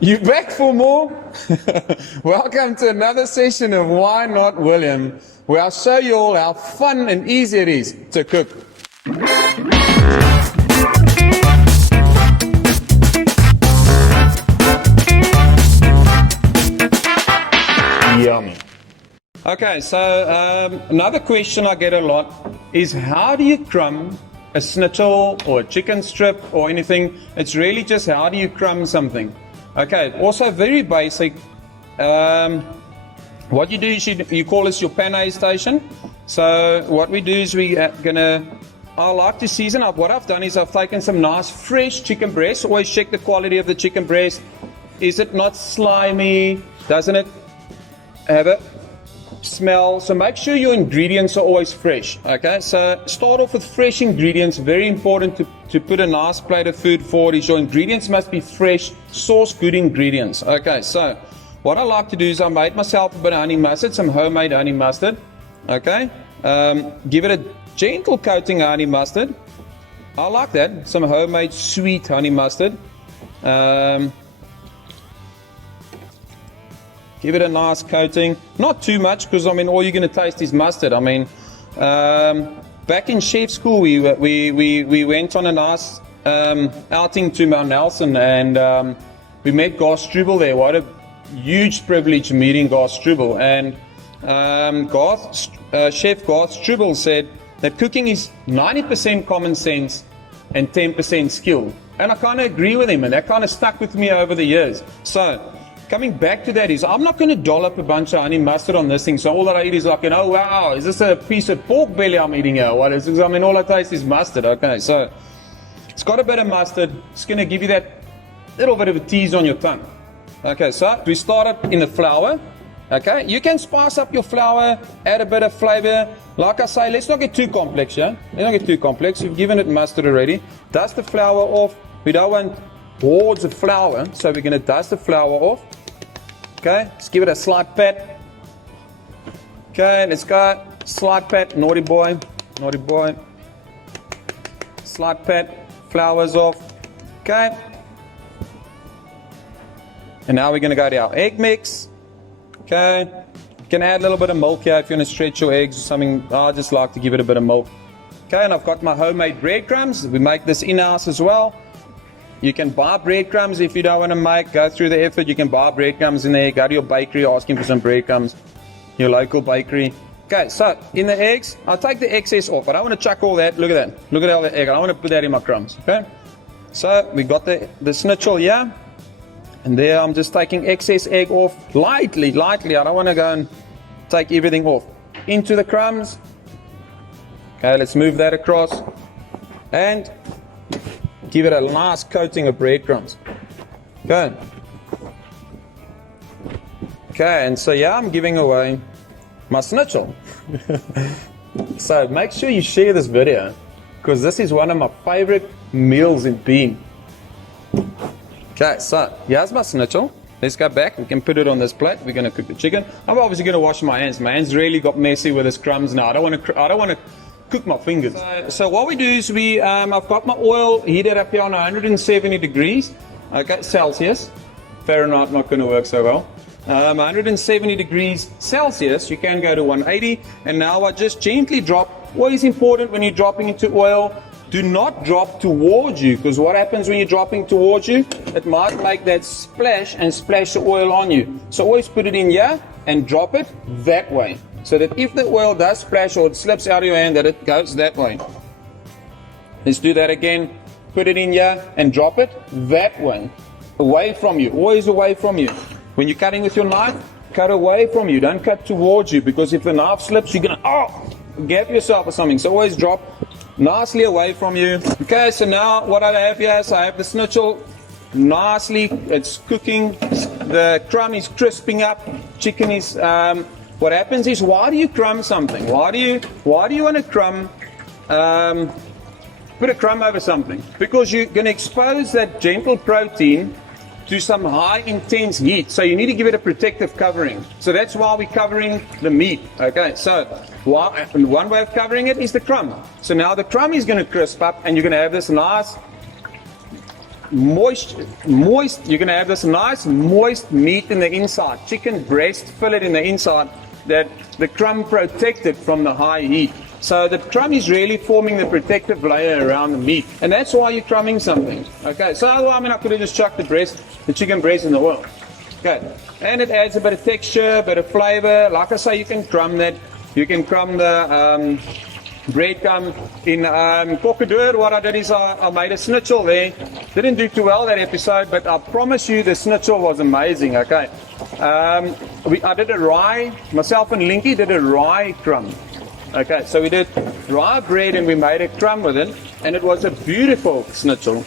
You back for more? Welcome to another session of Why Not William, where I'll show you all how fun and easy it is to cook. Yummy. Okay, so another question I get a lot is how do you crumb a schnitzel or a chicken strip or anything? It's really just how do you crumb something. Okay, also very basic. What you do is you call this your panay station. So what we do is I like to season up. What I've done is I've taken some nice fresh chicken breast. Always check the quality of the chicken breast. Is it not slimy? Doesn't it have a smell? So make sure your ingredients are always fresh. Okay, so start off with fresh ingredients. Very important to put a nice plate of food forward is your ingredients must be fresh, source good ingredients. Okay, so what I like to do is I made myself a bit of honey mustard, some homemade honey mustard. Okay, give it a gentle coating of honey mustard. I like that, some homemade sweet honey mustard. Give it a nice coating, not too much because I mean all you're going to taste is mustard. I mean, back in chef school we went on a nice outing to Mount Nelson and we met Garth Struble there. What a huge privilege meeting Garth Struble. And Chef Garth Struble said that cooking is 90% common sense and 10% skill. And I kind of agree with him, and that kind of stuck with me over the years. So coming back to that is, I'm not going to dollop a bunch of honey mustard on this thing. So all that I eat is like, oh wow, is this a piece of pork belly I'm eating here? What is this? I mean, all I taste is mustard. Okay, so it's got a bit of mustard. It's going to give you that little bit of a tease on your tongue. Okay, so we started in the flour. Okay, you can spice up your flour, add a bit of flavor. Like I say, let's not get too complex, yeah? Let's not get too complex. You've given it mustard already. Dust the flour off. We don't want hordes of flour, so we're going to dust the flour off. Okay, let's give it a slight pat. Okay, let's go. Slight pat, naughty boy, naughty boy. Slight pat, flour's off. Okay. And now we're going to go to our egg mix. Okay. You can add a little bit of milk here if you want to stretch your eggs or something. I just like to give it a bit of milk. Okay, and I've got my homemade breadcrumbs. We make this in-house as well. You can buy breadcrumbs if you don't want to go through the effort. You can buy breadcrumbs in there. Go to your bakery, ask him for some breadcrumbs. Your local bakery. Okay, so in the eggs, I'll take the excess off. I don't want to chuck all that. Look at that. Look at all the egg. I don't want to put that in my crumbs. Okay. So we got the schnitzel here. And there I'm just taking excess egg off lightly. I don't want to go and take everything off. Into the crumbs. Okay, let's move that across. And give it a nice coating of breadcrumbs. Okay. Okay, and so yeah, I'm giving away my schnitzel. So make sure you share this video because this is one of my favorite meals in being. Okay, so here's my schnitzel. Let's go back. We can put it on this plate. We're going to cook the chicken. I'm obviously going to wash my hands. My hands really got messy with this crumbs now. I don't want to cook my fingers. So what we do is I've got my oil heated up here on 170 degrees, okay, Celsius. Fahrenheit not going to work so well. 170 degrees Celsius, you can go to 180. And now I just gently drop. What is important when you're dropping into oil, do not drop towards you, because what happens when you're dropping towards you, it might make that splash and splash the oil on you. So always put it in here and drop it that way. So that if the oil does splash or it slips out of your hand, that it goes that way. Let's do that again. Put it in here and drop it that way. Away from you, always away from you. When you're cutting with your knife, cut away from you. Don't cut towards you, because if the knife slips, you're going to gap yourself or something. So always drop nicely away from you. Okay, so now what I have here is I have the schnitzel nicely. It's cooking. The crumb is crisping up. Chicken is... what happens is, why do you crumb something? Why do you want to crumb, put a crumb over something? Because you're going to expose that gentle protein to some high intense heat. So you need to give it a protective covering. So that's why we're covering the meat. Okay, so one way of covering it is the crumb. So now the crumb is going to crisp up and you're going to have this nice moist, you're going to have this nice moist meat in the inside, chicken breast fillet in the inside, that the crumb protected from the high heat. So the crumb is really forming the protective layer around the meat, and that's why you're crumbing something. Okay, so I mean, I could have just chucked the chicken breast in the oil. Okay, and it adds a bit of texture, a bit of flavor. Like I say, you can crumb that. You can crumb the breadcrumb in Kokkedoor. What I did is I made a schnitzel there. Didn't do too well that episode, but I promise you the schnitzel was amazing. Okay, I did a rye. Myself and Linky did a rye crumb. Okay, so we did rye bread and we made a crumb with it, and it was a beautiful schnitzel.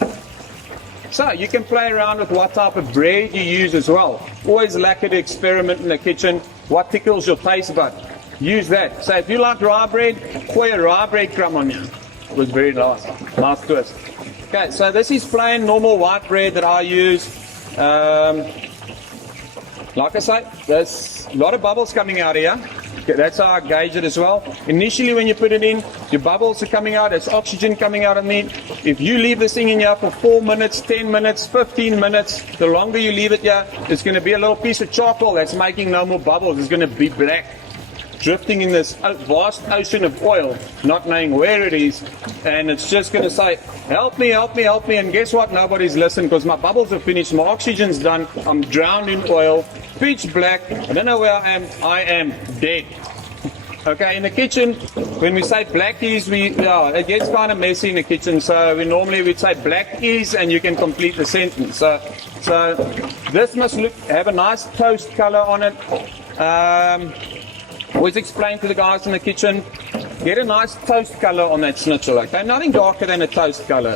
So you can play around with what type of bread you use as well. Always lekker to experiment in the kitchen. What tickles your taste bud? Use that. So if you like rye bread, pour a rye bread crumb on you. It was very nice. Nice twist. Okay, so this is plain normal white bread that I use. Like I say, there's a lot of bubbles coming out here. Okay, that's how I gauge it as well. Initially when you put it in, your bubbles are coming out, there's oxygen coming out of meat. If you leave this thing in here for 4 minutes, 10 minutes, 15 minutes, the longer you leave it here, it's going to be a little piece of charcoal that's making no more bubbles. It's going to be black, drifting in this vast ocean of oil, not knowing where it is, and it's just going to say, help me, help me, help me, and guess what? Nobody's listening because my bubbles are finished, my oxygen's done, I'm drowned in oil, pitch black, I don't know where I am dead. Okay, in the kitchen, when we say blackies, it gets kind of messy in the kitchen, so we'd say blackies, and you can complete the sentence. So this must have a nice toast color on it. Always explain to the guys in the kitchen, get a nice toast color on that schnitzel, okay? Nothing darker than a toast color.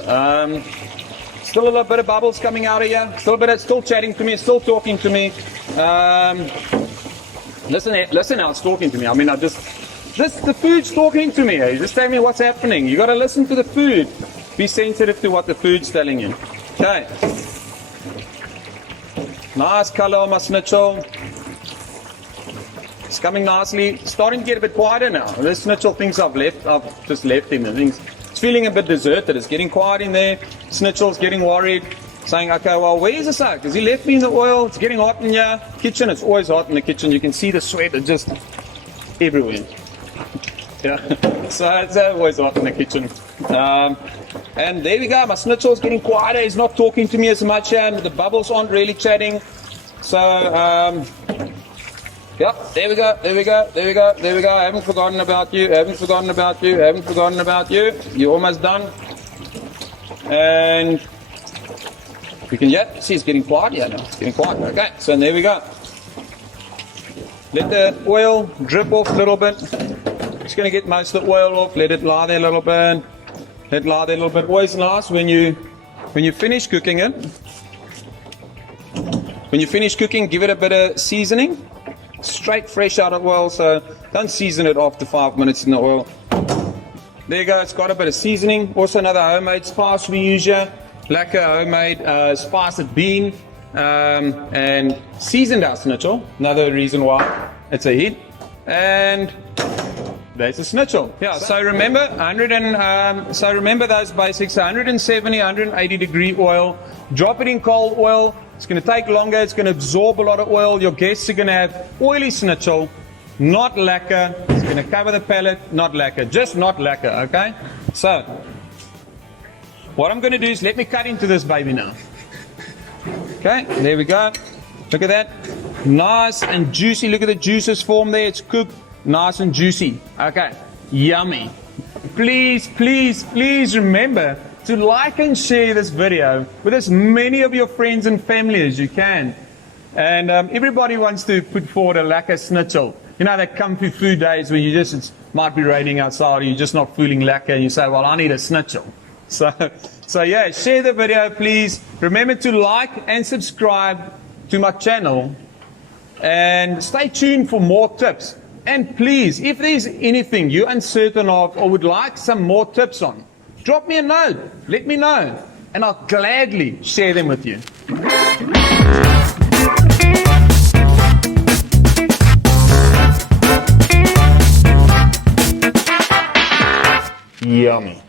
Still a little bit of bubbles coming out of here, still chatting to me, still talking to me. Listen how it's talking to me. I mean, the food's talking to me. Just tell me what's happening. You got to listen to the food. Be sensitive to what the food's telling you. Okay. Nice color on my schnitzel. It's coming nicely. Starting to get a bit quieter now. This schnitzel thinks I've just left him. It's feeling a bit deserted. It's getting quiet in there. Schnitzel's getting worried. Saying, okay, well, where is this at? Because he left me in the oil. It's getting hot in here. Kitchen, it's always hot in the kitchen. You can see the sweat just everywhere. Yeah, so it's always hot in the kitchen. And there we go. My schnitzel's getting quieter. He's not talking to me as much, and the bubbles aren't really chatting. So, yeah, there we go. I haven't forgotten about you. You're almost done. And we can see it's getting quiet here now. It's getting quiet. Okay, so there we go. Let the oil drip off a little bit. Just going to get most of the oil off. Let it lie there a little bit. Always nice when you finish cooking it. When you finish cooking, give it a bit of seasoning. Straight fresh out of oil, so don't season it after 5 minutes in the oil. There you go. It's got a bit of seasoning. Also another homemade spice we use here. Lekker homemade spiced bean and seasoned our schnitzel. Another reason why it's a hit. And there's a schnitzel. Yeah. So remember, remember those basics: 170, 180 degree oil. Drop it in cold oil. It's going to take longer. It's going to absorb a lot of oil. Your guests are going to have oily schnitzel, not lekker. It's going to cover the palate, not lekker. Just not lekker. Okay. So what I'm going to do is let me cut into this baby now. Okay, there we go. Look at that. Nice and juicy. Look at the juices formed there. It's cooked nice and juicy. Okay, yummy. Please remember to like and share this video with as many of your friends and family as you can. And everybody wants to put forward a lekker schnitzel. You know, that comfy food days when it might be raining outside, or you're just not feeling lekker, and you say, well, I need a schnitzel. So yeah, share the video, please. Remember to like and subscribe to my channel, and stay tuned for more tips. And please, if there's anything you're uncertain of or would like some more tips on, drop me a note, let me know, and I'll gladly share them with you. Yummy.